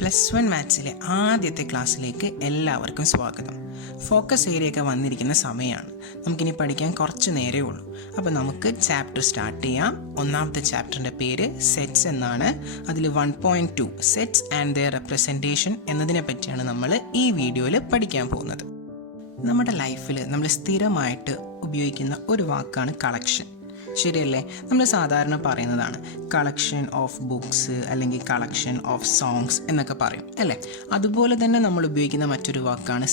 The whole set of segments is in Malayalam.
+1 മാത്സിലെ ആദ്യത്തെ ക്ലാസ്സിലേക്ക് എല്ലാവർക്കും സ്വാഗതം. ഫോക്കസ് ഏരിയയൊക്കെ വന്നിരിക്കുന്ന സമയമാണ്. നമുക്കിനി പഠിക്കാൻ കുറച്ച് നേരേ ഉള്ളൂ. അപ്പോൾ നമുക്ക് ചാപ്റ്റർ സ്റ്റാർട്ട് ചെയ്യാം. ഒന്നാമത്തെ ചാപ്റ്ററിൻ്റെ പേര് സെറ്റ്സ് എന്നാണ്. അതിൽ 1.2 സെറ്റ്സ് ആൻഡ് ദെയർ റെപ്രസെൻറ്റേഷൻ എന്നതിനെ പറ്റിയാണ് നമ്മൾ ഈ വീഡിയോയിൽ പഠിക്കാൻ പോകുന്നത്. നമ്മുടെ ലൈഫിൽ നമ്മൾ സ്ഥിരമായിട്ട് ഉപയോഗിക്കുന്ന ഒരു വാക്കാണ് കളക്ഷൻ. ശരിയല്ലേ? നമ്മൾ സാധാരണ പറയുന്നതാണ് കളക്ഷൻ ഓഫ് ബുക്സ് അല്ലെങ്കിൽ കളക്ഷൻ ഓഫ് സോങ്സ് എന്നൊക്കെ പറയും അല്ലേ? അതുപോലെ തന്നെ നമ്മൾ ഉപയോഗിക്കുന്ന മറ്റൊരു വാക്കാണ്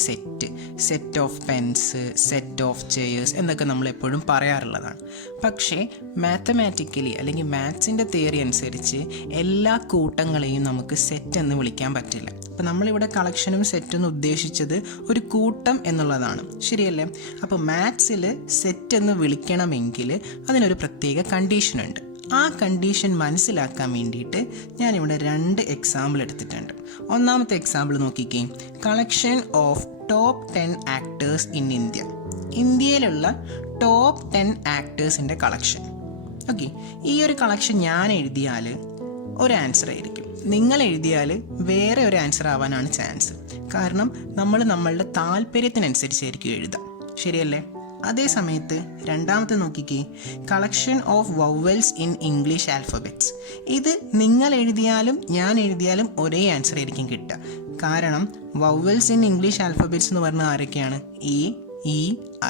set of pens, set of chairs എന്നൊക്കെ നമ്മൾ എപ്പോഴും പറയാറുള്ളതാണ്. പക്ഷേ മാത്തമാറ്റിക്കലി അല്ലെങ്കിൽ മാത്സിൻ്റെ തിയറി അനുസരിച്ച് എല്ലാ കൂട്ടങ്ങളെയും നമുക്ക് സെറ്റ് എന്ന് വിളിക്കാൻ പറ്റില്ല. അപ്പോൾ നമ്മളിവിടെ കളക്ഷനും സെറ്റെന്ന് ഉദ്ദേശിച്ചത് ഒരു കൂട്ടം എന്നുള്ളതാണ്. ശരിയല്ലേ? അപ്പോൾ മാത്സിൽ സെറ്റ് എന്ന് വിളിക്കണമെങ്കിൽ അതിനൊരു പ്രത്യേക കണ്ടീഷനുണ്ട്. ആ കണ്ടീഷൻ മനസ്സിലാക്കാൻ വേണ്ടിയിട്ട് ഞാനിവിടെ 2 എക്സാമ്പിൾ എടുത്തിട്ടുണ്ട്. ഒന്നാമത്തെ എക്സാമ്പിൾ നോക്കിക്കേ. Collection of top 10 actors in India. ഇന്ത്യയിലുള്ള ടോപ്പ് 10 ആക്ടേഴ്സിൻ്റെ കളക്ഷൻ. ഓക്കെ, ഈ ഒരു കളക്ഷൻ ഞാൻ എഴുതിയാൽ ഒരു ആൻസർ ആയിരിക്കും, നിങ്ങൾ എഴുതിയാൽ വേറെ ഒരു ആൻസർ ആവാനാണ് ചാൻസ്. കാരണം നമ്മൾ നമ്മളുടെ താല്പര്യത്തിനനുസരിച്ചായിരിക്കും എഴുതാം. ശരിയല്ലേ? അതേ സമയത്ത് രണ്ടാമത്തെ നോക്കിക്കേ. Collection of vowels in English alphabets. ഇത് നിങ്ങൾ എഴുതിയാലും ഞാൻ എഴുതിയാലും ഒരേ ആൻസർ ആയിരിക്കും കിട്ടുക. കാരണം വവൽസ് ഇൻ ഇംഗ്ലീഷ് ആൽഫബറ്റ്സ് എന്ന് പറഞ്ഞാൽ ആരൊക്കെയാണ്? E, e,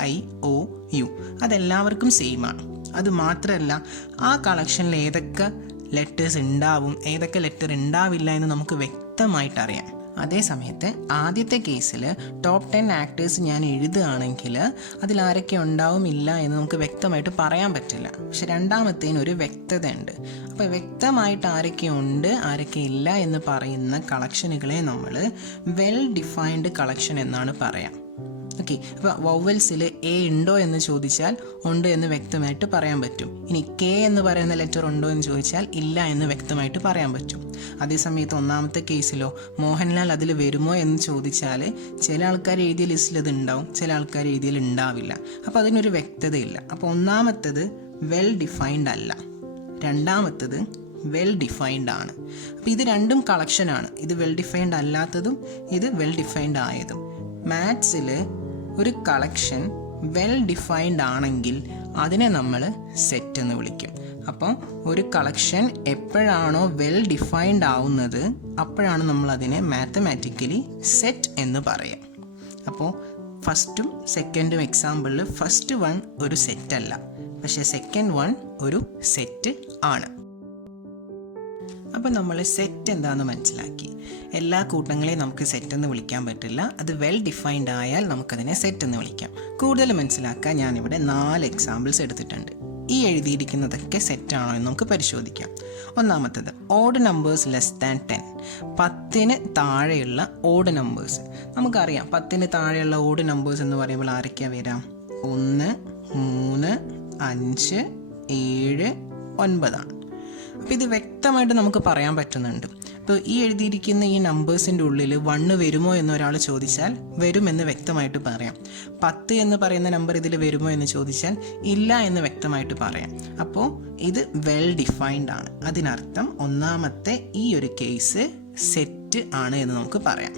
i, o, u. അതെല്ലാവർക്കും സെയിം ആണ്. അത് മാത്രമല്ല, ആ കളക്ഷനിൽ ഏതൊക്കെ ലെറ്റേഴ്സ് ഉണ്ടാവും, ഏതൊക്കെ ലെറ്റർ ഉണ്ടാവില്ല എന്ന് നമുക്ക് വ്യക്തമായിട്ട് അറിയാം. അതേ സമയത്ത് ആദ്യത്തെ കേസിൽ ടോപ്പ് 10 ആക്ടേഴ്സ് ഞാൻ എഴുതുകയാണെങ്കിൽ അതിൽ ആരൊക്കെ ഉണ്ടാവും ഇല്ല എന്ന് നമുക്ക് വ്യക്തമായിട്ട് പറയാൻ പറ്റില്ല. പക്ഷെ രണ്ടാമത്തേന് ഒരു വ്യക്തത ഉണ്ട്. അപ്പോൾ വ്യക്തമായിട്ട് ആരൊക്കെ ഉണ്ട് ആരൊക്കെ ഇല്ല എന്ന് പറയുന്ന കളക്ഷനുകളെ നമ്മൾ വെൽ ഡിഫൈൻഡ് കളക്ഷൻ എന്നാണ് പറയാം. ഓക്കെ, അപ്പോൾ വവൽസിൽ എ ഉണ്ടോ എന്ന് ചോദിച്ചാൽ ഉണ്ട് എന്ന് വ്യക്തമായിട്ട് പറയാൻ പറ്റും. ഇനി കെ എന്ന് പറയുന്ന ലെറ്റർ ഉണ്ടോ എന്ന് ചോദിച്ചാൽ ഇല്ല എന്ന് വ്യക്തമായിട്ട് പറയാൻ പറ്റും. അതേസമയത്ത് ഒന്നാമത്തെ കേസിലോ മോഹൻലാൽ അതിൽ വരുമോ എന്ന് ചോദിച്ചാൽ ചില ആൾക്കാർ എഴുതിയ ലിസ്റ്റിൽ അത് ഉണ്ടാവും, ചില ആൾക്കാർ എഴുതിയാൽ ഉണ്ടാവില്ല. അപ്പോൾ അതിനൊരു വ്യക്തതയില്ല. അപ്പോൾ ഒന്നാമത്തത് വെൽ ഡിഫൈൻഡ് അല്ല, രണ്ടാമത്തത് വെൽ ഡിഫൈൻഡ് ആണ്. അപ്പോൾ ഇത് രണ്ടും കളക്ഷനാണ്. ഇത് വെൽ ഡിഫൈൻഡ് അല്ലാത്തതും ഇത് വെൽ ഡിഫൈൻഡ് ആയതും. മാത്സിൽ ഒരു കളക്ഷൻ വെൽ ഡിഫൈൻഡ് ആണെങ്കിൽ അതിനെ നമ്മൾ സെറ്റ് എന്ന് വിളിക്കും. അപ്പോൾ ഒരു കളക്ഷൻ എപ്പോഴാണോ വെൽ ഡിഫൈൻഡ് ആവുന്നത് അപ്പോഴാണ് നമ്മൾ അതിനെ മാത്തമാറ്റിക്കലി സെറ്റ് എന്ന് പറയാം. അപ്പോൾ ഫസ്റ്റും സെക്കൻഡും എക്സാമ്പിളിൽ ഫസ്റ്റ് വൺ ഒരു സെറ്റ് അല്ല, പക്ഷേ സെക്കൻഡ് വൺ ഒരു സെറ്റ് ആണ്. അപ്പോൾ നമ്മൾ സെറ്റ് എന്താണെന്ന് മനസ്സിലാക്കി. എല്ലാ കൂട്ടങ്ങളെയും നമുക്ക് സെറ്റ് എന്ന് വിളിക്കാൻ പറ്റില്ല. അത് വെൽ ഡിഫൈൻഡ് ആയാൽ നമുക്കതിനെ സെറ്റ് എന്ന് വിളിക്കാം. കൂടുതൽ മനസ്സിലാക്കാൻ ഞാനിവിടെ 4 എക്സാമ്പിൾസ് എടുത്തിട്ടുണ്ട്. ഈ എഴുതിയിരിക്കുന്നതൊക്കെ സെറ്റാണോ എന്ന് നമുക്ക് പരിശോധിക്കാം. ഒന്നാമത്തേത് ഓഡ് നമ്പേഴ്സ് ലെസ് ദാൻ 10. 10ന് താഴെയുള്ള ഓഡ് നമ്പേഴ്സ്. നമുക്കറിയാം 10ന് താഴെയുള്ള ഓഡ് നമ്പേഴ്സ് എന്ന് പറയുമ്പോൾ ആരൊക്കെയാണ് വരാം? 1, 3, 5, 7, 9 ആണ്. അപ്പോൾ ഇത് വ്യക്തമായിട്ട് നമുക്ക് പറയാൻ പറ്റുന്നുണ്ട്. ഇപ്പോൾ ഈ എഴുതിയിരിക്കുന്ന ഈ നമ്പേഴ്സിൻ്റെ ഉള്ളിൽ 1 വരുമോ എന്ന് ഒരാൾ ചോദിച്ചാൽ വരുമെന്ന് വ്യക്തമായിട്ട് പറയാം. 10 എന്ന് പറയുന്ന നമ്പർ ഇതിൽ വരുമോ എന്ന് ചോദിച്ചാൽ ഇല്ല എന്ന് വ്യക്തമായിട്ട് പറയാം. അപ്പോൾ ഇത് വെൽ ഡിഫൈൻഡ് ആണ്. അതിനർത്ഥം ഒന്നാമത്തെ ഈ ഒരു കേസ് സെറ്റ് ആണ് എന്ന് നമുക്ക് പറയാം.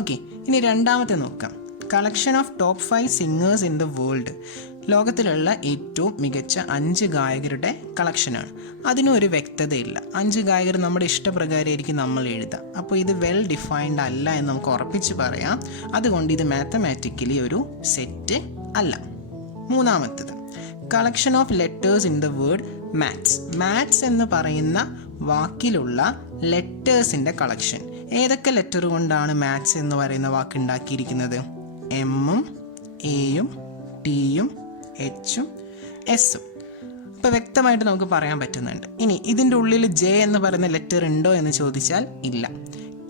ഓക്കെ, ഇനി രണ്ടാമത്തെ നോക്കാം. Collection of top 5 singers in the world. ലോകത്തിലുള്ള ഏറ്റവും മികച്ച 5 ഗായകരുടെ കളക്ഷനാണ്. അതിനും ഒരു വ്യക്തതയില്ല. 5 ഗായകർ നമ്മുടെ ഇഷ്ടപ്രകാരമായിരിക്കും നമ്മൾ എഴുതുക. അപ്പോൾ ഇത് വെൽ ഡിഫൈൻഡ് അല്ല എന്ന് നമുക്ക് ഉറപ്പിച്ച് പറയാം. അതുകൊണ്ട് ഇത് മാത്തമാറ്റിക്കലി ഒരു സെറ്റ് അല്ല. മൂന്നാമത്തത് collection of letters in the word maths. Maths എന്ന് പറയുന്ന വാക്കിലുള്ള ലെറ്റേഴ്സിൻ്റെ കളക്ഷൻ. ഏതൊക്കെ ലെറ്റർ കൊണ്ടാണ് മാത്സ് എന്ന് പറയുന്ന വാക്ക് ഉണ്ടാക്കിയിരിക്കുന്നത്? എമ്മും എയും ടിയും എച്ചും എസും. ഇപ്പോൾ വ്യക്തമായിട്ട് നമുക്ക് പറയാൻ പറ്റുന്നുണ്ട്. ഇനി ഇതിൻ്റെ ഉള്ളിൽ ജെ എന്ന് പറയുന്ന ലെറ്റർ ഉണ്ടോ എന്ന് ചോദിച്ചാൽ ഇല്ല.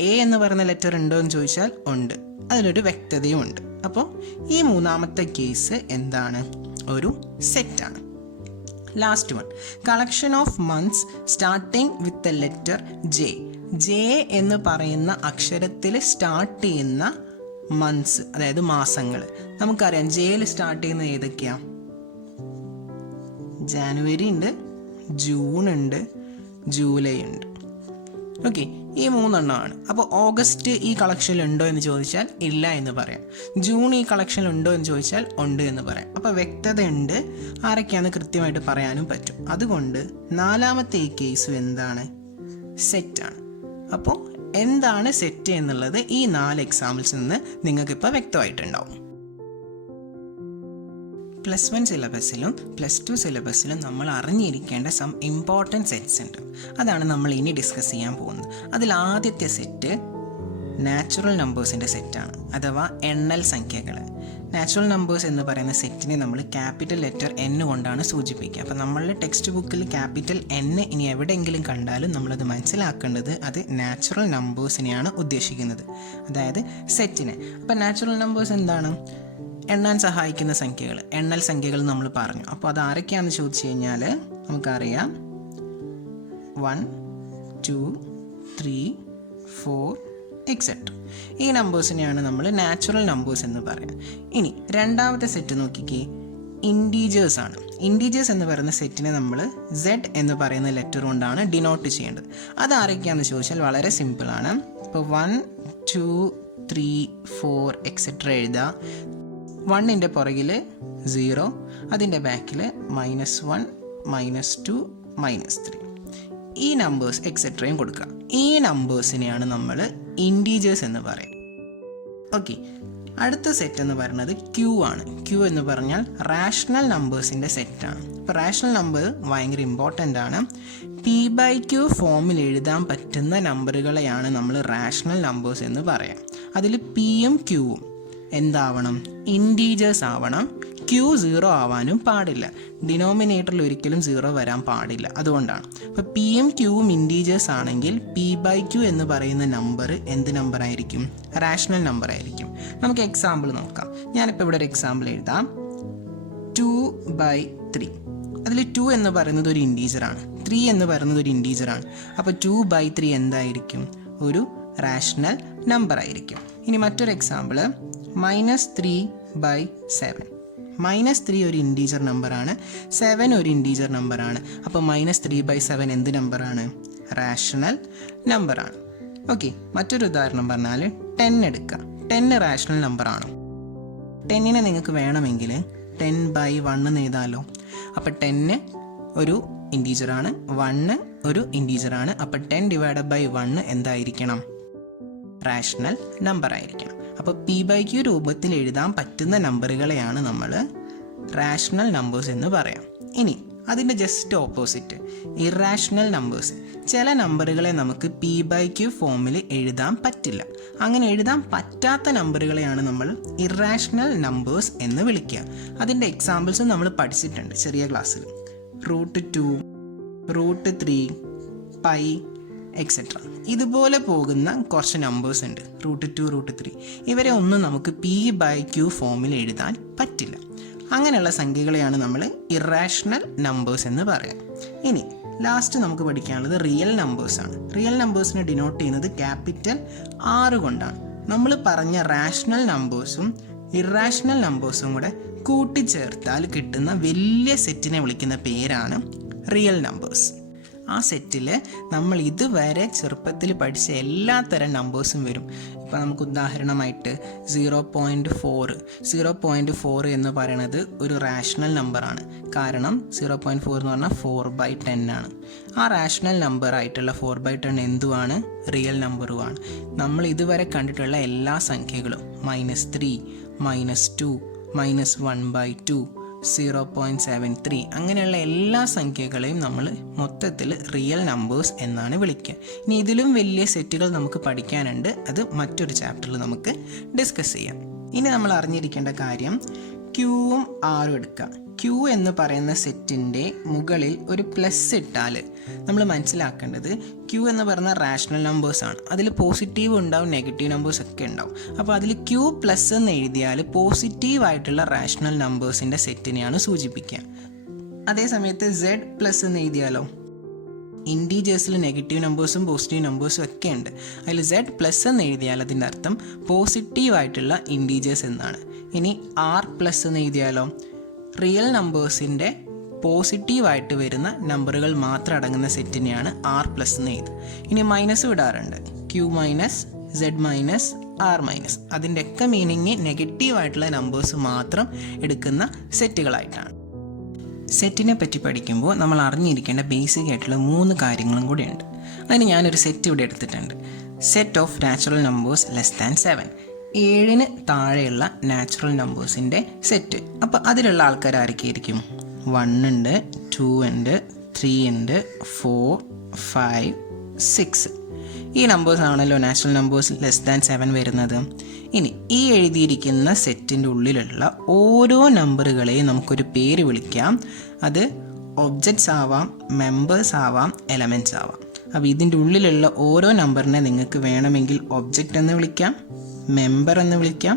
എ എന്ന് പറയുന്ന ലെറ്റർ ഉണ്ടോ എന്ന് ചോദിച്ചാൽ ഉണ്ട്. അതിനൊരു വ്യക്തതയും ഉണ്ട്. അപ്പോൾ ഈ മൂന്നാമത്തെ കേസ് എന്താണ്? ഒരു സെറ്റാണ്. Last one collection of months starting with the letter J. J എന്ന് പറയുന്ന അക്ഷരത്തിൽ സ്റ്റാർട്ട് ചെയ്യുന്ന മന്ത്സ്, അതായത് മാസങ്ങൾ. നമുക്കറിയാം ജെയിൽ സ്റ്റാർട്ട് ചെയ്യുന്നത് ഏതൊക്കെയാണ്? ജാനുവരി ഉണ്ട്, ജൂൺ ഉണ്ട്, ജൂലൈ ഉണ്ട്. ഓക്കെ, ഈ 3 എണ്ണമാണ്. അപ്പോൾ ഓഗസ്റ്റ് ഈ കളക്ഷനിൽ ഉണ്ടോ എന്ന് ചോദിച്ചാൽ ഇല്ല എന്ന് പറയാം. ജൂൺ ഈ കളക്ഷനിൽ ഉണ്ടോ എന്ന് ചോദിച്ചാൽ ഉണ്ട് എന്ന് പറയാം. അപ്പോൾ വ്യക്തതയുണ്ട്, ആരൊക്കെയാണെന്ന് കൃത്യമായിട്ട് പറയാനും പറ്റും. അതുകൊണ്ട് 4ാമത്തെ ഈ കേസും എന്താണ്? സെറ്റാണ്. അപ്പോൾ എന്താണ് സെറ്റ് എന്നുള്ളത് ഈ 4 എക്സാമ്പിൾസിൽ നിന്ന് നിങ്ങൾക്കിപ്പോൾ വ്യക്തമായിട്ടുണ്ടാവും. +1 സിലബസിലും +2 സിലബസിലും നമ്മൾ അറിഞ്ഞിരിക്കേണ്ട സം ഇമ്പോർട്ടൻറ്റ് സെറ്റ്സ് ഉണ്ട്. അതാണ് നമ്മൾ ഇനി ഡിസ്കസ് ചെയ്യാൻ പോകുന്നത്. അതിൽ ആദ്യത്തെ സെറ്റ് നാച്ചുറൽ നമ്പേഴ്സിൻ്റെ സെറ്റാണ്, അഥവാ എണ്ണൽ സംഖ്യകൾ. നാച്ചുറൽ നമ്പേഴ്സ് എന്ന് പറയുന്ന സെറ്റിനെ നമ്മൾ ക്യാപിറ്റൽ ലെറ്റർ N കൊണ്ടാണ് സൂചിപ്പിക്കുക. അപ്പോൾ നമ്മളുടെ ടെക്സ്റ്റ് ബുക്കിൽ ക്യാപിറ്റൽ N ഇനി എവിടെയെങ്കിലും കണ്ടാലും നമ്മളത് മനസ്സിലാക്കേണ്ടത് അത് നാച്ചുറൽ നമ്പേഴ്സിനെയാണ് ഉദ്ദേശിക്കുന്നത്, അതായത് സെറ്റിനെ. അപ്പോൾ നാച്ചുറൽ നമ്പേഴ്സ് എന്താണ്? എണ്ണാൻ സഹായിക്കുന്ന സംഖ്യകൾ, എണ്ണൽ സംഖ്യകൾ നമ്മൾ പറഞ്ഞു. അപ്പോൾ അത് ആരൊക്കെയാണെന്ന് ചോദിച്ചു കഴിഞ്ഞാൽ നമുക്കറിയാം 1, 2, 3, 4 എക്സെട്ര. ഈ നമ്പേഴ്സിനെയാണ് നമ്മൾ നാച്ചുറൽ നമ്പേഴ്സ് എന്ന് പറയാം. ഇനി രണ്ടാമത്തെ സെറ്റ് നോക്കിക്കേ, ഇൻറ്റീജേഴ്സ് ആണ്. ഇൻറ്റീജേഴ്സ് എന്ന് പറയുന്ന സെറ്റിനെ നമ്മൾ Z എന്ന് പറയുന്ന ലെറ്റർ കൊണ്ടാണ് ഡിനോട്ട് ചെയ്യേണ്ടത്. അത് ആരൊക്കെയാണെന്ന് ചോദിച്ചാൽ വളരെ സിമ്പിളാണ്. ഇപ്പോൾ 1, 2, 3, 4 എക്സെട്ര എഴുതുക. 1ൻ്റെ പുറകിൽ 0, അതിൻ്റെ ബാക്കിൽ -1, -2, -3 ഈ നമ്പേഴ്സ് എക്സെട്രയും കൊടുക്കുക. ഈ നമ്പേഴ്സിനെയാണ് നമ്മൾ ഇൻറ്റീജേഴ്സ് എന്ന് പറയും. ഓക്കെ, അടുത്ത സെറ്റ് എന്ന് പറയുന്നത് Q ആണ്. Q എന്ന് പറഞ്ഞാൽ റാഷണൽ നമ്പേഴ്സിൻ്റെ സെറ്റാണ്. ഇപ്പോൾ റാഷണൽ നമ്പർ ഭയങ്കര ഇമ്പോർട്ടൻ്റ് ആണ്. P/Q ഫോമിൽ എഴുതാൻ പറ്റുന്ന നമ്പറുകളെയാണ് നമ്മൾ റാഷണൽ നമ്പേഴ്സ് എന്ന് പറയാം. അതിൽ Pയും Qവും എന്താവണം? ഇൻറ്റീജേഴ്സ് ആവണം. Q 0 ആവാനും പാടില്ല. ഡിനോമിനേറ്ററിൽ ഒരിക്കലും 0 വരാൻ പാടില്ല. അതുകൊണ്ടാണ്. അപ്പോൾ Pയും Qവും ഇൻറ്റീജേഴ്സ് ആണെങ്കിൽ P/Q എന്ന് പറയുന്ന നമ്പർ എന്ത് നമ്പർ ആയിരിക്കും? റാഷണൽ നമ്പർ ആയിരിക്കും. നമുക്ക് എക്സാമ്പിൾ നോക്കാം. ഞാനിപ്പോൾ ഇവിടെ ഒരു എക്സാമ്പിൾ എഴുതാം. 2/3. അതിൽ 2 എന്ന് പറയുന്നത് ഒരു ഇൻറ്റീജറാണ്, 3 എന്ന് പറയുന്നത് ഒരു ഇൻറ്റീജറാണ്. അപ്പോൾ 2/3 എന്തായിരിക്കും? ഒരു റാഷണൽ നമ്പർ ആയിരിക്കും. ഇനി മറ്റൊരു എക്സാമ്പിൾ -3/7. -3 ഒരു ഇൻറ്റീജർ നമ്പറാണ്, 7 ഒരു ഇൻറ്റീജർ നമ്പറാണ്. അപ്പോൾ -3/7 എന്ത് നമ്പറാണ്? റാഷണൽ നമ്പറാണ്. ഓക്കെ, മറ്റൊരു ഉദാഹരണം പറഞ്ഞാൽ 10 എടുക്കുക. 10 റാഷണൽ നമ്പറാണോ? 10നെ നിങ്ങൾക്ക് വേണമെങ്കിൽ 10/1 എന്ന് എഴുതാമല്ലോ. അപ്പോൾ 10 ഒരു ഇൻറ്റീജറാണ്, 1 ഒരു ഇൻറ്റീജറാണ്. അപ്പോൾ 10/1 എന്തായിരിക്കണം? റാഷണൽ നമ്പർ ആയിരിക്കണം. അപ്പോൾ P/Q രൂപത്തിൽ എഴുതാൻ പറ്റുന്ന നമ്പറുകളെയാണ് നമ്മൾ റാഷണൽ നമ്പേഴ്സ് എന്ന് പറയാം. ഇനി അതിൻ്റെ ജസ്റ്റ് ഓപ്പോസിറ്റ് ഇറാഷണൽ നമ്പേഴ്സ്. ചില നമ്പറുകളെ നമുക്ക് P/Q ഫോമിൽ എഴുതാൻ പറ്റില്ല. അങ്ങനെ എഴുതാൻ പറ്റാത്ത നമ്പറുകളെയാണ് നമ്മൾ ഇറാഷണൽ നമ്പേഴ്സ് എന്ന് വിളിക്കുക. അതിൻ്റെ എക്സാമ്പിൾസ് നമ്മൾ പഠിച്ചിട്ടുണ്ട് ചെറിയ ക്ലാസ്സിൽ. √2, √3, π എക്സെട്ര. ഇതുപോലെ പോകുന്ന കുറച്ച് നമ്പേഴ്സ് ഉണ്ട്. √2, √3 ഇവരെ ഒന്നും നമുക്ക് P/Q ഫോമിൽ എഴുതാൻ പറ്റില്ല. അങ്ങനെയുള്ള സംഖ്യകളെയാണ് നമ്മൾ ഇറാഷണൽ നമ്പേഴ്സ് എന്ന് പറയാം. ഇനി ലാസ്റ്റ് നമുക്ക് പഠിക്കാനുള്ളത് റിയൽ നമ്പേഴ്സാണ്. റിയൽ നമ്പേഴ്സിനെ ഡിനോട്ട് ചെയ്യുന്നത് ക്യാപിറ്റൽ R കൊണ്ടാണ്. നമ്മൾ പറഞ്ഞ റാഷണൽ നമ്പേഴ്സും ഇറാഷണൽ നമ്പേഴ്സും കൂടെ കൂട്ടിച്ചേർത്താൽ കിട്ടുന്ന വലിയ സെറ്റിനെ വിളിക്കുന്ന പേരാണ് റിയൽ നമ്പേഴ്സ്. ആ സെറ്റിൽ നമ്മൾ ഇതുവരെ ചെറുപ്പത്തിൽ പഠിച്ച എല്ലാത്തരം നമ്പേഴ്സും വരും. ഇപ്പോൾ നമുക്ക് ഉദാഹരണമായിട്ട് 0.4 എന്ന് പറയുന്നത് ഒരു റാഷണൽ നമ്പറാണ്. കാരണം 0.4 എന്ന് പറഞ്ഞാൽ 4/10 ആണ്. ആ റാഷണൽ നമ്പർ ആയിട്ടുള്ള 4/10 എന്തുമാണ്? റിയൽ നമ്പറുമാണ്. നമ്മൾ ഇതുവരെ കണ്ടിട്ടുള്ള എല്ലാ സംഖ്യകളും -3, -2, -1/2, 0.73 അങ്ങനെയുള്ള എല്ലാ സംഖ്യകളെയും നമ്മൾ മൊത്തത്തിൽ റിയൽ നമ്പേഴ്സ് എന്നാണ് വിളിക്കുക. ഇനി ഇതിലും വലിയ സെറ്റുകൾ നമുക്ക് പഠിക്കാനുണ്ട്. അത് മറ്റൊരു ചാപ്റ്ററിൽ നമുക്ക് ഡിസ്കസ് ചെയ്യാം. ഇനി നമ്മൾ അറിഞ്ഞിരിക്കേണ്ട കാര്യം Qവും Rഉം എടുക്കുക. Q എന്ന് പറയുന്ന സെറ്റിൻ്റെ മുകളിൽ ഒരു പ്ലസ് ഇട്ടാൽ നമ്മൾ മനസ്സിലാക്കേണ്ടത് Q എന്ന് പറയുന്ന റാഷണൽ നമ്പേഴ്സാണ്. അതിൽ പോസിറ്റീവ് ഉണ്ടാവും, നെഗറ്റീവ് നമ്പേഴ്സ് ഒക്കെ ഉണ്ടാവും. അപ്പോൾ അതിൽ Q+ എന്ന് എഴുതിയാൽ പോസിറ്റീവായിട്ടുള്ള റാഷണൽ നമ്പേഴ്സിൻ്റെ സെറ്റിനെയാണ് സൂചിപ്പിക്കുക. അതേസമയത്ത് Z+ എന്ന് എഴുതിയാലോ, ഇൻറ്റീജേഴ്സിൽ നെഗറ്റീവ് നമ്പേഴ്സും പോസിറ്റീവ് നമ്പേഴ്സും ഒക്കെ ഉണ്ട്. അതിൽ Z+ എന്ന് എഴുതിയാൽ അതിൻ്റെ അർത്ഥം പോസിറ്റീവായിട്ടുള്ള ഇൻറ്റീജേഴ്സ് എന്നാണ്. ഇനി R+ എന്ന് എഴുതിയാലോ, റിയൽ നമ്പേഴ്സിൻ്റെ പോസിറ്റീവായിട്ട് വരുന്ന നമ്പറുകൾ മാത്രം അടങ്ങുന്ന സെറ്റിനെയാണ് ആർ പ്ലസ് എന്ന് എഴുതുക. ഇനി മൈനസ് വിടാറുണ്ട്, Q minus, Z minus, R minus. അതിൻ്റെയൊക്കെ മീനിങ് നെഗറ്റീവായിട്ടുള്ള നമ്പേഴ്സ് മാത്രം എടുക്കുന്ന സെറ്റുകളായിട്ടാണ്. സെറ്റിനെ പറ്റി പഠിക്കുമ്പോൾ നമ്മൾ അറിഞ്ഞിരിക്കേണ്ട ബേസിക് ആയിട്ടുള്ള 3 കാര്യങ്ങളും കൂടിയുണ്ട്. അതിന് ഞാനൊരു സെറ്റ് ഇവിടെ എടുത്തിട്ടുണ്ട്. Set of natural numbers less than 7. 7 താഴെയുള്ള നാച്ചുറൽ നമ്പേഴ്സിൻ്റെ സെറ്റ്. അപ്പോൾ അതിലുള്ള ആൾക്കാർ ആരൊക്കെയായിരിക്കും? 1 ഉണ്ട്, 2 ഉണ്ട്, 3 ഉണ്ട്, 4, 5, 6. ഈ നമ്പേഴ്സ് ആണല്ലോ നാച്ചുറൽ നമ്പേഴ്സ് ലെസ് ദാൻ 7 വരുന്നത്. ഇനി ഈ എഴുതിയിരിക്കുന്ന സെറ്റിൻ്റെ ഉള്ളിലുള്ള ഓരോ നമ്പറുകളെയും നമുക്കൊരു പേര് വിളിക്കാം. അത് ഒബ്ജക്ട്സ് ആവാം, മെമ്പേഴ്സ് ആവാം, എലമെൻറ്റ്സ് ആവാം. അപ്പോൾ ഇതിൻ്റെ ഉള്ളിലുള്ള ഓരോ നമ്പറിനെ നിങ്ങൾക്ക് വേണമെങ്കിൽ ഒബ്ജക്റ്റ് എന്ന് വിളിക്കാം, മെമ്പർ എന്ന് വിളിക്കാം,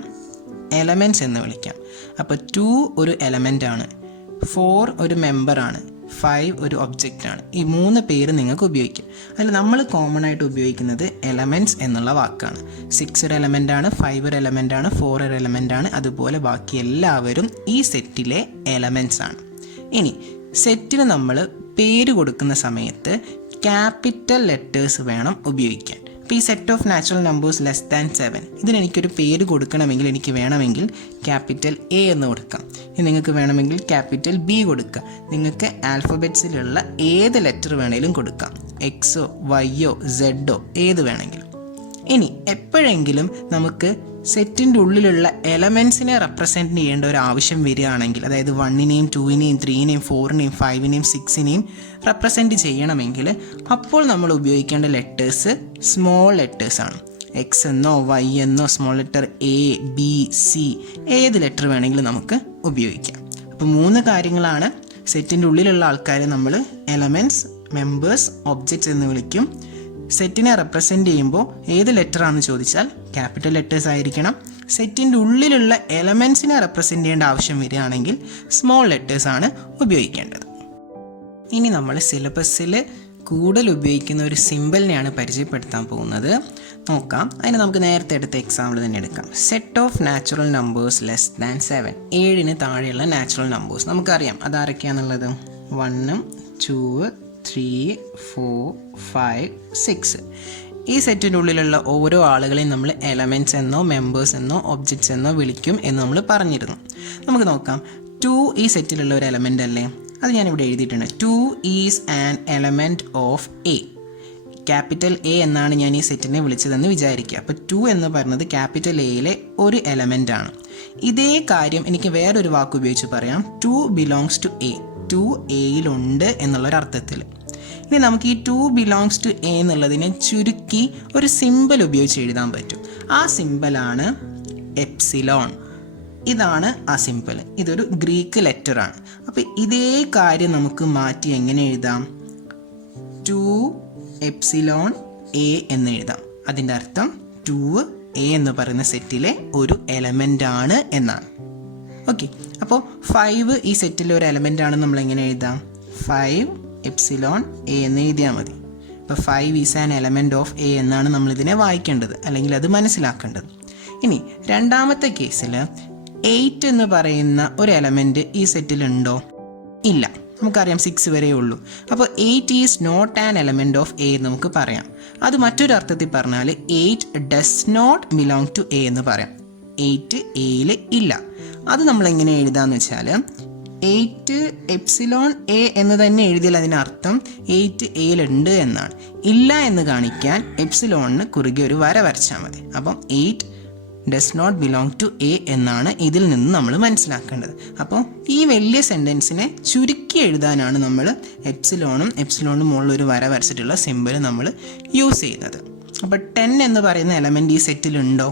എലമെൻറ്റ്സ് എന്ന് വിളിക്കാം. അപ്പോൾ 2 ഒരു എലമെൻ്റാണ്, 4 ഒരു മെമ്പറാണ്, 5 ഒരു ഒബ്ജക്റ്റാണ്. ഈ 3 പേര് നിങ്ങൾക്ക് ഉപയോഗിക്കാം. അതിൽ നമ്മൾ കോമൺ ആയിട്ട് ഉപയോഗിക്കുന്നത് എലമെൻറ്റ്സ് എന്നുള്ള വാക്കാണ്. 6 ഒരു എലമെൻ്റാണ്, 5 ഒരു എലമെൻ്റാണ്, 4 ഒരു എലമെൻ്റാണ്. അതുപോലെ ബാക്കി എല്ലാവരും ഈ സെറ്റിലെ എലമെൻറ്റ്സ് ആണ്. ഇനി സെറ്റിന് നമ്മൾ പേര് കൊടുക്കുന്ന സമയത്ത് ക്യാപിറ്റൽ ലെറ്റേഴ്സ് വേണം ഉപയോഗിക്കാൻ. അപ്പോൾ ഈ set of natural numbers less than 7 ഇതിനെനിക്കൊരു പേര് കൊടുക്കണമെങ്കിൽ എനിക്ക് വേണമെങ്കിൽ ക്യാപിറ്റൽ എ എന്ന് കൊടുക്കാം. ഇനി നിങ്ങൾക്ക് വേണമെങ്കിൽ ക്യാപിറ്റൽ ബി കൊടുക്കാം. നിങ്ങൾക്ക് ആൽഫബറ്റ്സിലുള്ള ഏത് ലെറ്റർ വേണമെങ്കിലും കൊടുക്കാം, എക്സോ വൈയോ സെഡോ ഏത് വേണമെങ്കിലും. ഇനി എപ്പോഴെങ്കിലും നമുക്ക് സെറ്റിൻ്റെ ഉള്ളിലുള്ള എലമെൻസിനെ റെപ്രസെൻറ്റ് ചെയ്യേണ്ട ഒരു ആവശ്യം വരികയാണെങ്കിൽ, അതായത് 1നെയും 2നെയും 3നെയും 4നെയും 5നെയും 6നെയും റെപ്രസെൻറ്റ് ചെയ്യണമെങ്കിൽ അപ്പോൾ നമ്മൾ ഉപയോഗിക്കേണ്ട ലെറ്റേഴ്സ് സ്മോൾ ലെറ്റേഴ്സാണ്. എക്സ് എന്നോ വൈ എന്നോ small letter A, B, C ഏത് ലെറ്റർ വേണമെങ്കിലും നമുക്ക് ഉപയോഗിക്കാം. അപ്പോൾ 3 കാര്യങ്ങളാണ്. സെറ്റിൻ്റെ ഉള്ളിലുള്ള ആൾക്കാരെ നമ്മൾ എലമെൻറ്റ്സ്, മെമ്പേഴ്സ്, ഒബ്ജക്റ്റ്സ് എന്ന് വിളിക്കും. സെറ്റിനെ റെപ്രസെൻറ്റ് ചെയ്യുമ്പോൾ ഏത് ലെറ്ററാണെന്ന് ചോദിച്ചാൽ ക്യാപിറ്റൽ ലെറ്റേഴ്സ് ആയിരിക്കണം. സെറ്റിൻ്റെ ഉള്ളിലുള്ള എലമെൻസിനെ റെപ്രസെൻറ്റ് ചെയ്യേണ്ട ആവശ്യം വരികയാണെങ്കിൽ സ്മോൾ ലെറ്റേഴ്സാണ് ഉപയോഗിക്കേണ്ടത്. ഇനി നമ്മൾ സിലബസിൽ കൂടുതൽ ഉപയോഗിക്കുന്ന ഒരു സിമ്പിളിനെയാണ് പരിചയപ്പെടുത്താൻ പോകുന്നത്. നോക്കാം. അതിന് നമുക്ക് നേരത്തെ എടുത്ത എക്സാമ്പിൾ തന്നെ എടുക്കാം. Set of natural numbers less than 7. 7 താഴെയുള്ള നാച്ചുറൽ നമ്പേഴ്സ് നമുക്കറിയാം അതാരൊക്കെയാണെന്നുള്ളത്. 1, 2, 3, 4, 5, 6. ഈ സെറ്റിൻ്റെ ഉള്ളിലുള്ള ഓരോ ആളുകളെയും നമ്മൾ എലമെൻറ്റ്സ് എന്നോ മെമ്പേഴ്സ് എന്നോ ഒബ്ജക്ട്സ് എന്നോ വിളിക്കും എന്ന് നമ്മൾ പറഞ്ഞിരുന്നു. നമുക്ക് നോക്കാം. 2 ഈ സെറ്റിലുള്ള ഒരു എലമെൻ്റ് അല്ലേ? അത് ഞാനിവിടെ എഴുതിയിട്ടുണ്ട്. 2 is an element of A. Capital A എന്നാണ് ഞാൻ ഈ സെറ്റിനെ വിളിച്ചതെന്ന് വിചാരിക്കുക. അപ്പോൾ 2 എന്ന് പറയുന്നത് ക്യാപിറ്റൽ എയിലെ ഒരു എലമെൻ്റ് ആണ്. ഇതേ കാര്യം എനിക്ക് വേറൊരു വാക്ക് ഉപയോഗിച്ച് പറയാം. 2 ബിലോങ്സ് ടു എ. 2 എയിലുണ്ട് എന്നുള്ളൊരർത്ഥത്തിൽ. ഇനി നമുക്ക് ഈ 2 ബിലോങ്സ് ടു എ എന്നുള്ളതിനെ ചുരുക്കി ഒരു സിമ്പൽ ഉപയോഗിച്ച് എഴുതാൻ പറ്റും. ആ സിമ്പലാണ് എപ്സിലോൺ. ഇതാണ് ആ സിമ്പൽ. ഇതൊരു ഗ്രീക്ക് ലെറ്ററാണ്. അപ്പോൾ ഇതേ കാര്യം നമുക്ക് മാറ്റി എങ്ങനെ എഴുതാം? 2 എപ്സിലോൺ എ എന്ന് എഴുതാം. അതിൻ്റെ അർത്ഥം 2 എ എന്ന് പറയുന്ന സെറ്റിലെ ഒരു എലമെൻ്റ് ആണ് എന്നാണ്. ഓക്കെ. അപ്പോൾ 5 ഈ സെറ്റിലെ ഒരു എലമെൻ്റ് ആണെന്ന് നമ്മൾ എങ്ങനെ എഴുതാം? 5 എപ്സിലോൺ എ എന്ന് എഴുതിയാൽ മതി. ഇപ്പോൾ 5 is an element of A എന്നാണ് നമ്മളിതിനെ വായിക്കേണ്ടത്, അല്ലെങ്കിൽ അത് മനസ്സിലാക്കേണ്ടത്. ഇനി രണ്ടാമത്തെ കേസിൽ 8 എന്ന് പറയുന്ന ഒരു എലമെൻറ്റ് ഈ സെറ്റിലുണ്ടോ? ഇല്ല. നമുക്കറിയാം 6 വരെ ഉള്ളൂ. അപ്പോൾ 8 is not an element of A എന്ന് നമുക്ക് പറയാം. അത് മറ്റൊരു അർത്ഥത്തിൽ പറഞ്ഞാൽ 8 does not belong to A എന്ന് പറയാം. 8 എയിൽ ഇല്ല. അത് നമ്മളെങ്ങനെ എഴുതാമെന്ന് വെച്ചാൽ 8 എപ്സിലോൺ എ എന്ന് തന്നെ എഴുതിയാൽ അതിനർത്ഥം 8 എയിലുണ്ട് എന്നാണ്. ഇല്ല എന്ന് കാണിക്കാൻ എപ്സിലോണിന് കുറുകെ ഒരു വര വരച്ചാൽ മതി. അപ്പം 8 does not belong to A എന്നാണ് ഇതിൽ നിന്ന് നമ്മൾ മനസ്സിലാക്കേണ്ടത്. അപ്പോൾ ഈ വലിയ സെൻറ്റൻസിനെ ചുരുക്കി എഴുതാനാണ് നമ്മൾ എപ്സിലോണും മുകളിലൊരു വര വരച്ചിട്ടുള്ള സിമ്പിൾ നമ്മൾ യൂസ് ചെയ്യുന്നത്. അപ്പോൾ 10 എന്ന് പറയുന്ന എലമെൻറ്റ് ഈ സെറ്റിലുണ്ടോ?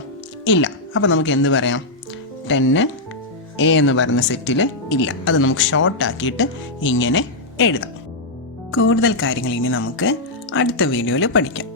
ഇല്ല. അപ്പോൾ നമുക്ക് എന്ത് പറയാം? 10 എ എന്ന് പറയുന്ന സെറ്റിൽ ഇല്ല. അത് നമുക്ക് ഷോർട്ടാക്കിയിട്ട് ഇങ്ങനെ എഴുതാം. കൂടുതൽ കാര്യങ്ങൾ ഇനി നമുക്ക് അടുത്ത വീഡിയോയിൽ പഠിക്കാം.